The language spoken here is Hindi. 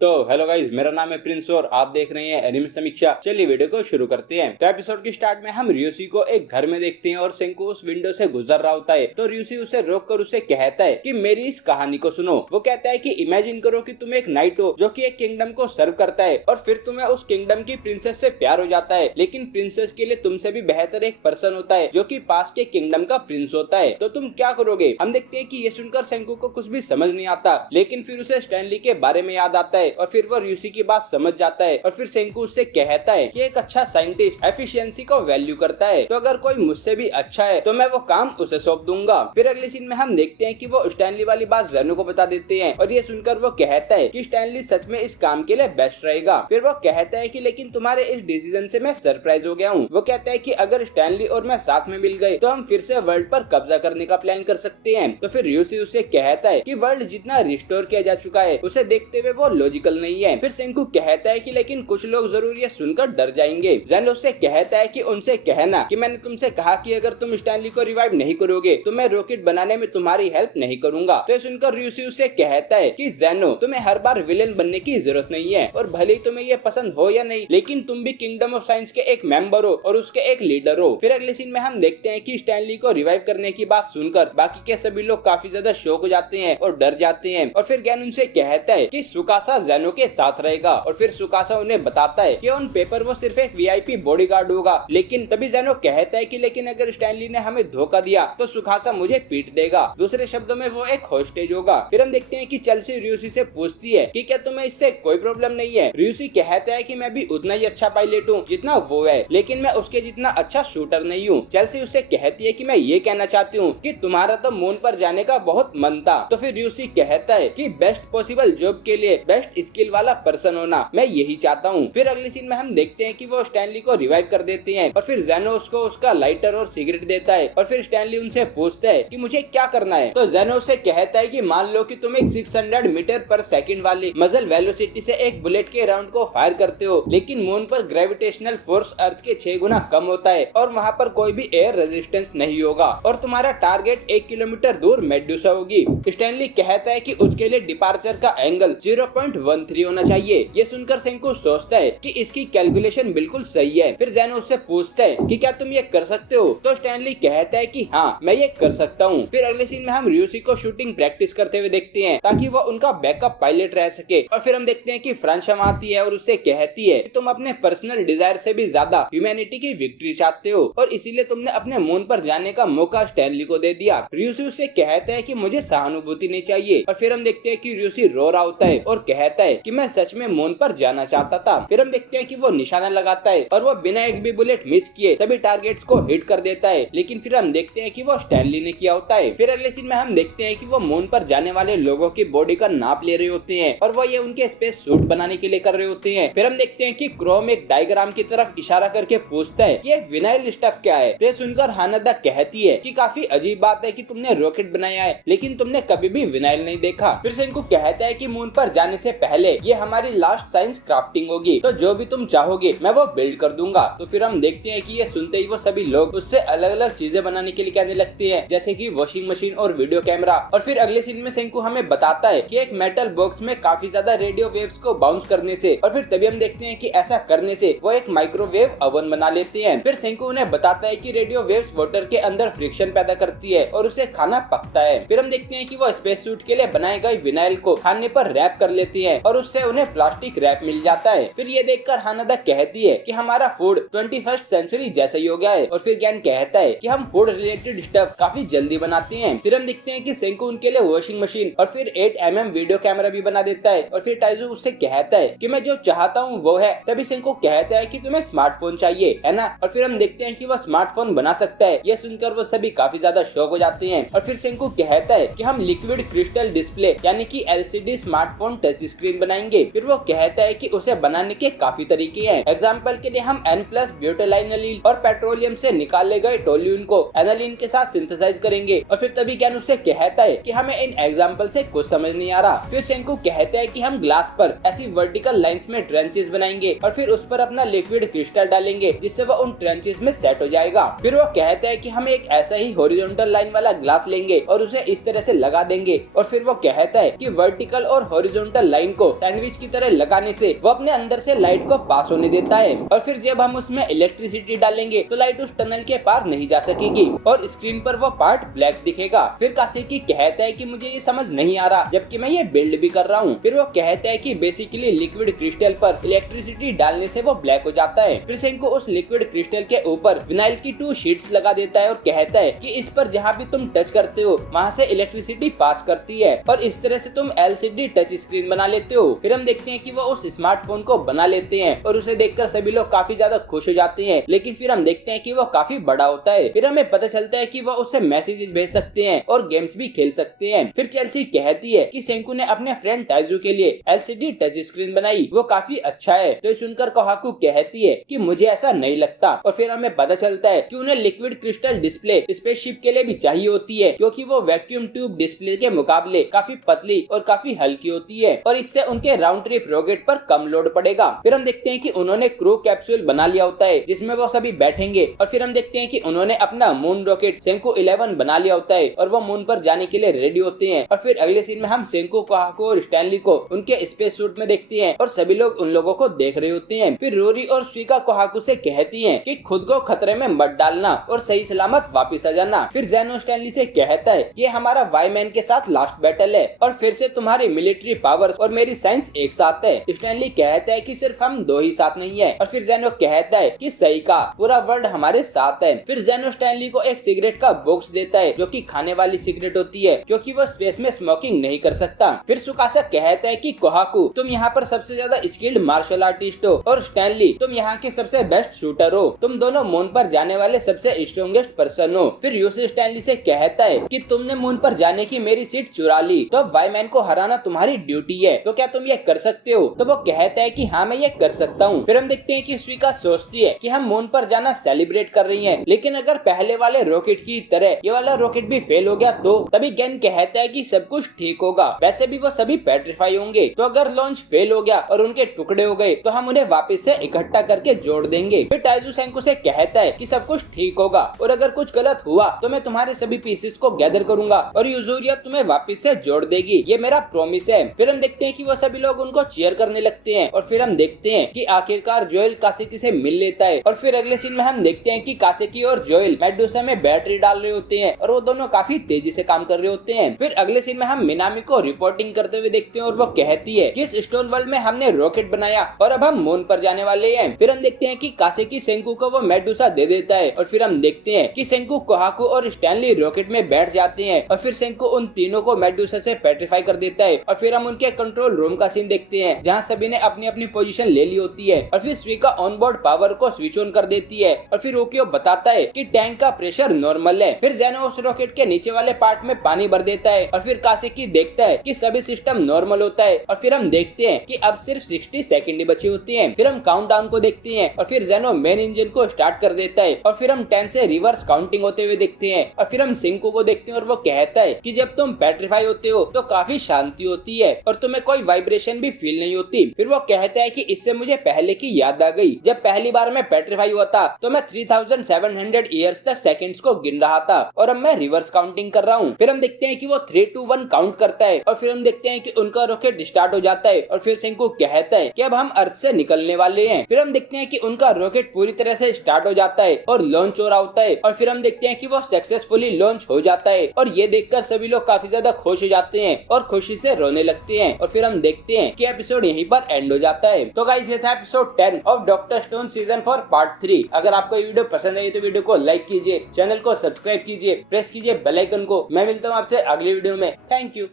तो हेलो गाइस, मेरा नाम है प्रिंस और आप देख रहे हैं एनिमे समीक्षा। चलिए वीडियो को शुरू करते हैं। तो एपिसोड के स्टार्ट में हम रियोसी को एक घर में देखते हैं और सेंकू उस विंडो से गुजर रहा होता है। तो रियोसी उसे रोककर उसे कहता है कि मेरी इस कहानी को सुनो। वो कहता है कि इमेजिन करो कि तुम एक नाइट हो जो कि एक किंगडम को सर्व करता है और फिर तुम्हें उस किंगडम की प्रिंसेस से प्यार हो जाता है, लेकिन प्रिंसेस के लिए तुमसे भी बेहतर एक पर्सन होता है जो कि पास के किंगडम का प्रिंस होता है। तो तुम क्या करोगे? हम देखते हैं कि ये सुनकर सेंकू को कुछ भी समझ नहीं आता, लेकिन फिर उसे स्टैनली के बारे में याद आता है और फिर वो रियोसी की बात समझ जाता है। और फिर सेंकू उससे कहता है कि एक अच्छा साइंटिस्ट एफिशिएंसी को वैल्यू करता है, तो अगर कोई मुझसे भी अच्छा है तो मैं वो काम उसे सौंप दूंगा। फिर अगले सीन में हम देखते हैं कि वो स्टैनली वाली बात ज़ेनो को बता देते हैं और ये सुनकर वो कहता है कि स्टैनली सच में इस काम के लिए बेस्ट रहेगा। फिर वो कहता है कि लेकिन तुम्हारे इस डिसीजन से मैं सरप्राइज हो गया हूँ। वो कहता है कि अगर स्टैनली और मैं साथ में मिल गए तो हम फिर से वर्ल्ड पर कब्जा करने का प्लान कर सकते हैं। तो फिर रियोसी उसे कहता है कि वर्ल्ड जितना रिस्टोर किया जा चुका है उसे देखते हुए वो लॉजिकल नहीं है। फिर सेंकू कहता है कि लेकिन कुछ लोग जरूर ये सुनकर डर जाएंगे। ज़ेनो उससे कहता है कि उनसे कहना कि मैंने तुमसे कहा कि अगर तुम स्टैनली को रिवाइव नहीं करोगे तो मैं रॉकेट बनाने में तुम्हारी हेल्प नहीं करूंगा। तो सुनकर रियोसी उसे कहता है कि ज़ेनो, तुम्हें हर बार विलेन बनने की जरूरत नहीं है और भले ही तुम्हें ये पसंद हो या नहीं, लेकिन तुम भी किंगडम ऑफ साइंस के एक मेंबर हो और उसके एक लीडर हो। फिर अगले सीन में हम देखते हैं कि स्टैनली को रिवाइव करने की बात सुनकर बाकी के सभी लोग काफी ज्यादा शॉक हो जाते हैं और डर जाते हैं। और फिर गैन उनसे कहता है कि सुकासा ज़ेनो के साथ रहेगा और फिर सुकासा उन्हें बताता है कि ऑन पेपर वो सिर्फ एक वीआईपी बॉडीगार्ड होगा, लेकिन तभी ज़ेनो कहता है कि लेकिन अगर स्टैनली ने हमें धोखा दिया तो सुकासा मुझे पीट देगा। दूसरे शब्दों में वो एक हॉस्टेज होगा। फिर हम देखते हैं कि चेल्सी रियोसी से पूछती है कि क्या तुम्हें इससे कोई प्रॉब्लम नहीं है? रियोसी कहता है कि मैं भी उतना ही अच्छा पायलट हूँ जितना वो है, लेकिन मैं उसके जितना अच्छा शूटर नहीं हूँ। चेल्सी उससे कहती है कि मैं ये कहना चाहती हूँ कि तुम्हारा तो मून पर जाने का बहुत मन था। तो फिर रियोसी कहता है कि बेस्ट पॉसिबल जॉब के लिए बेस्ट स्किल वाला पर्सन होना मैं यही चाहता हूँ। फिर अगले सीन में हम देखते हैं कि वो स्टैनली को रिवाइव कर देते हैं और फिर ज़ेनो उसको उसका लाइटर और सिगरेट देता है और फिर स्टैनली उनसे पूछता है कि मुझे क्या करना है। तो ज़ेनो उससे कहता है कि मान लो कि तुम एक 600 मीटर पर सेकंड वाली मजल वेलोसिटी से एक बुलेट के राउंड को फायर करते हो, लेकिन मून पर ग्रेविटेशनल फोर्स अर्थ के 6 गुना कम होता है और वहाँ पर कोई भी एयर रेजिस्टेंस नहीं होगा और तुम्हारा टारगेट 1 किलोमीटर दूर मेडुसा होगी। स्टैनली कहता है कि उसके लिए डिपार्चर का एंगल 0.13 होना चाहिए। ये सुनकर सेंकू सोचता है कि इसकी कैलकुलेशन बिल्कुल सही है। फिर ज़ेनो उससे पूछता है कि क्या तुम ये कर सकते हो? तो स्टैनली कहता है कि हाँ, मैं ये कर सकता हूँ। फिर अगले सीन में हम रियोसी को शूटिंग प्रैक्टिस करते हुए देखते हैं ताकि वो उनका बैकअप पायलट रह सके। और फिर हम देखते हैं कि फ्रांशम आती है और उससे कहती है कि तुम अपने पर्सनल डिजायर से भी ज्यादा ह्यूमैनिटी की विक्ट्री चाहते हो और इसीलिए तुमने अपने मून पर जाने का मौका स्टैनली को दे दिया। रियोसी उससे कहता है कि मुझे सहानुभूति नहीं चाहिए। और फिर हम देखते हैं कि रियोसी रो रहा होता है और कहता है कि मैं सच में मून पर जाना चाहता था। फिर हम देखते हैं कि वो निशाना लगाता है और वो बिना एक भी बुलेट मिस किए सभी टारगेट्स को हिट कर देता है, लेकिन फिर हम देखते हैं कि वो स्टैनली ने किया होता है। फिर अगले सीन में हम देखते हैं कि वो मून पर जाने वाले लोगों की बॉडी का नाप ले रहे होते हैं और वो ये उनके स्पेस सूट बनाने के लिए कर रहे होते हैं। फिर हम देखते हैं कि क्रोम एक डायग्राम की तरफ इशारा करके पूछता है कि ये विनाइल स्टफ क्या है? तो सुनकर हानादा कहती है कि काफी अजीब बात है कि तुमने रॉकेट बनाया है लेकिन तुमने कभी भी विनाइल नहीं देखा। फिर सेंकू कहता है कि मून पर जाने से पहले ये हमारी लास्ट साइंस क्राफ्टिंग होगी, तो जो भी तुम चाहोगे मैं वो बिल्ड कर दूंगा। तो फिर हम देखते हैं कि ये सुनते ही वो सभी लोग उससे अलग अलग चीजें बनाने के लिए कहने लगते हैं, जैसे कि वॉशिंग मशीन और वीडियो कैमरा। और फिर अगले सीन में सेंकू हमें बताता है कि एक मेटल बॉक्स में काफी ज्यादा रेडियो वेव्स को बाउंस करने से और फिर तभी हम देखते हैं कि ऐसा करने से वो एक माइक्रोवेव ओवन बना लेते हैं। फिर सेंकू उन्हें बताता है कि रेडियो वेव्स वाटर के अंदर फ्रिक्शन पैदा करती है और उसे खाना पकता है। फिर हम देखते हैं कि वो स्पेस सूट के लिए बनाए गए विनाइल को खाने पर रैप कर लेते हैं और उससे उन्हें प्लास्टिक रैप मिल जाता है। फिर ये देखकर हानादा कहती है कि हमारा फूड 21st सेंचुरी जैसा ही हो गया है। और फिर गैन कहता है कि हम फूड रिलेटेड स्टफ काफी जल्दी बनाते हैं। फिर हम देखते हैं कि सेंकू उनके लिए वॉशिंग मशीन और फिर 8mm वीडियो कैमरा भी बना देता है। और फिर टाइजू उससे कहता है कि मैं जो चाहता हूँ वो है। तभी सेंकू कहता है कि तुम्हें स्मार्टफोन चाहिए है ना? और फिर हम देखते हैं कि वो स्मार्टफोन बना सकता है। ये सुनकर वो सभी काफी ज्यादा शॉक हो जाते हैं। और फिर सेंकू कहता है कि हम लिक्विड क्रिस्टल डिस्प्ले यानी कि LCD स्मार्टफोन टच स्क्रीन बनाएंगे। फिर वो कहता है कि उसे बनाने के काफी तरीके हैं। एग्जाम्पल के लिए हम N+ ब्यूटाइलिन और पेट्रोलियम से निकाले गए टोल्यून को एनालिन के साथ सिंथेसाइज करेंगे। और फिर तभी ज्ञान उससे कहता है कि हमें इन एग्जाम्पल से कुछ समझ नहीं आ रहा। फिर सेंकू कहता है कि हम ग्लास पर ऐसी वर्टिकल लाइंस में ट्रेंचेस बनाएंगे और फिर उस पर अपना लिक्विड क्रिस्टल डालेंगे जिससे वो उन ट्रेंचेस में सेट हो जाएगा। फिर वो कहता है कि हम एक ऐसा ही हॉरिजॉन्टल लाइन वाला ग्लास लेंगे और उसे इस तरह से लगा देंगे। और फिर वो कहता है कि वर्टिकल और हॉरिजॉन्टल लाइन को सैंडविच की तरह लगाने से वो अपने अंदर से लाइट को पास होने देता है और फिर जब हम उसमें इलेक्ट्रिसिटी डालेंगे तो लाइट उस टनल के पार नहीं जा सकेगी और स्क्रीन पर वो पार्ट ब्लैक दिखेगा। फिर कासेकी कहता है कि मुझे ये समझ नहीं आ रहा जबकि मैं ये बिल्ड भी कर रहा हूँ। फिर वो कहता है कि बेसिकली लिक्विड क्रिस्टल पर इलेक्ट्रिसिटी डालने से वो ब्लैक हो जाता है। फिर सेंको उस लिक्विड क्रिस्टल के ऊपर विनाइल की 2 शीट्स लगा देता है और कहता है कि इस पर जहाँ भी तुम टच करते हो वहाँ से इलेक्ट्रिसिटी पास करती है और इस तरह से तुम LCD टच स्क्रीन बना लेते हो। फिर हम देखते हैं कि वो उस स्मार्टफोन को बना लेते हैं और उसे देखकर सभी लोग काफी ज्यादा खुश हो जाते हैं, लेकिन फिर हम देखते हैं कि वो काफी बड़ा होता है। फिर हमें पता चलता है कि वो उससे मैसेजेस भेज सकते हैं और गेम्स भी खेल सकते हैं। फिर चेल्सी कहती है कि सेंकू ने अपने फ्रेंड टाइजू के लिए LCD टच स्क्रीन बनाई, वो काफी अच्छा है। तो सुनकर कोहाकू कहती है कि मुझे ऐसा नहीं लगता और फिर हमें पता चलता है कि उन्हें लिक्विड क्रिस्टल डिस्प्ले स्पेसशिप के लिए भी चाहिए होती है क्योंकि वो वैक्यूम ट्यूब डिस्प्ले के मुकाबले काफी पतली और काफी हल्की होती है और इससे उनके राउंड ट्रिप रॉकेट पर कम लोड पड़ेगा। फिर हम देखते हैं कि उन्होंने क्रू कैप्सूल बना लिया होता है जिसमें वो सभी बैठेंगे और फिर हम देखते हैं कि उन्होंने अपना मून रॉकेट सेंको 11 बना लिया होता है और वो मून पर जाने के लिए रेडी होते हैं। और फिर अगले सीन में हम सेंको, कोहाकू और स्टैनली को उनके स्पेस सूट में देखते हैं और सभी लोग उन लोगों को देख रहे होते हैं। फिर रोरी और सुइका कोहाकू से कहती हैं कि खुद को खतरे में मत डालना और सही सलामत वापस आ जाना। फिर ज़ेनो स्टैनली से कहता है कि हमारा वाईमैन के साथ लास्ट बैटल है और फिर से तुम्हारी मिलिट्री पावर्स और मेरी साइंस एक साथ है। स्टैनली कहता है कि सिर्फ हम 2 ही साथ नहीं है और फिर ज़ेनो कहता है कि सही का पूरा वर्ल्ड हमारे साथ है। फिर ज़ेनो स्टैनली को एक सिगरेट का बॉक्स देता है जो कि खाने वाली सिगरेट होती है क्योंकि वो स्पेस में स्मोकिंग नहीं कर सकता। फिर सुकासा कहता है कि कोहाकू तुम यहाँ पर सबसे ज्यादा स्किल्ड मार्शल आर्टिस्ट हो और स्टैनली तुम यहाँ के सबसे बेस्ट शूटर हो, तुम दोनों मून पर जाने वाले सबसे स्ट्रॉन्गेस्ट पर्सन हो। फिर यूसी स्टैनली से कहता है कि तुमने मून पर जाने की मेरी सीट चुरा ली तो वाईमैन को हराना तुम्हारी ड्यूटी है, तो क्या तुम ये कर सकते हो? तो वो कहता है कि हाँ मैं ये कर सकता हूँ। फिर हम देखते हैं कि सुइका सोचती है कि हम मून पर जाना सेलिब्रेट कर रही हैं, लेकिन अगर पहले वाले रॉकेट की तरह ये वाला रॉकेट भी फेल हो गया तो तभी गेन कहता है कि सब कुछ ठीक होगा, वैसे भी वो सभी पेट्रीफाई होंगे, तो अगर लॉन्च फेल हो गया और उनके टुकड़े हो गए तो हम उन्हें वापस से इकट्ठा करके जोड़ देंगे। फिर टाइजू सेंको से कहता है कि सब कुछ ठीक होगा और अगर कुछ गलत हुआ तो मैं तुम्हारे सभी पीसेस को गैदर करूंगा और यूजुरिया तुम्हें वापस से जोड़ देगी, ये मेरा प्रॉमिस है। फिर हम देखते हैं कि वो सभी लोग उनको चीयर करने लगते हैं और फिर हम देखते हैं कि आखिरकार जोएल कासेकी से मिल लेता है और फिर अगले सीन में हम देखते हैं कि कासेकी और जोएल मेडुसा में बैटरी डाल रहे होते हैं और वो दोनों काफी तेजी से काम कर रहे होते हैं। फिर अगले सीन में हम मिनामी को रिपोर्टिंग करते हुए देखते हैं और वो कहती है कि इस स्टोन वर्ल्ड में हमने रॉकेट बनाया और अब हम मून पर जाने वाले हैं। फिर हम देखते हैं कि कासेकी सेंकू को वो मेडुसा दे देता है और फिर हम देखते हैं कि सेंकू, कोहाकू और स्टैनली रॉकेट में बैठ जाते हैं और फिर सेंकू उन तीनों को मेडुसा से पेट्रीफाई कर देता है और फिर हम उनके कंट्रोल रूम का सीन देखते हैं जहाँ सभी ने अपनी अपनी पोजीशन ले ली होती है और फिर सुइका ऑन बोर्ड पावर को स्विच ऑन कर देती है और फिर ओकियो बताता है कि टैंक का प्रेशर नॉर्मल है। फिर ज़ेनो उस रॉकेट के नीचे वाले पार्ट में पानी भर देता है और फिर कासेकी देखता है कि सभी सिस्टम नॉर्मल होता है और फिर हम देखते हैं कि अब सिर्फ 60 सेकंड ही बची होती हैं। फिर हम काउंटडाउन को देखते हैं और फिर ज़ेनो मेन इंजन को स्टार्ट कर देता है और फिर हम 10 से रिवर्स काउंटिंग होते हुए देखते हैं और फिर हम सेंकू को देखते हैं और वो कहता है कि जब तुम पेट्रीफाई होते हो तो काफी शांति होती है और तुम्हें कोई वाइब्रेशन भी फील नहीं होती। फिर वो कहता है कि इससे मुझे पहले की याद आ गई, जब पहली बार मैं पेट्रीफाई हुआ था तो मैं 3700 ईयर्स तक सेकंड्स को गिन रहा था और अब मैं रिवर्स काउंटिंग कर रहा हूँ। फिर हम देखते हैं कि वो 3, 2, 1 काउंट करता है और फिर हम देखते हैं कि उनका रॉकेट स्टार्ट हो जाता है और फिर सेंकू कहता है कि अब हम अर्थ से निकलने वाले हैं। फिर हम देखते हैं कि उनका रॉकेट पूरी तरह से स्टार्ट हो जाता है और लॉन्च हो रहा होता है और फिर हम देखते हैं कि वो सक्सेसफुली लॉन्च हो जाता है और ये देखकर सभी लोग काफी ज्यादा खुश हो जाते हैं और खुशी से रोने लगते हैं और फिर हम देखते हैं कि एपिसोड यहीं पर एंड हो जाता है। तो गाइस ये था episode 10 of doctor stone season 4 part 3। अगर आपको ये वीडियो पसंद आई तो वीडियो को लाइक कीजिए, चैनल को सब्सक्राइब कीजिए, प्रेस कीजिए बेल आइकन को। मैं मिलता हूँ आपसे अगली वीडियो में। Thank you.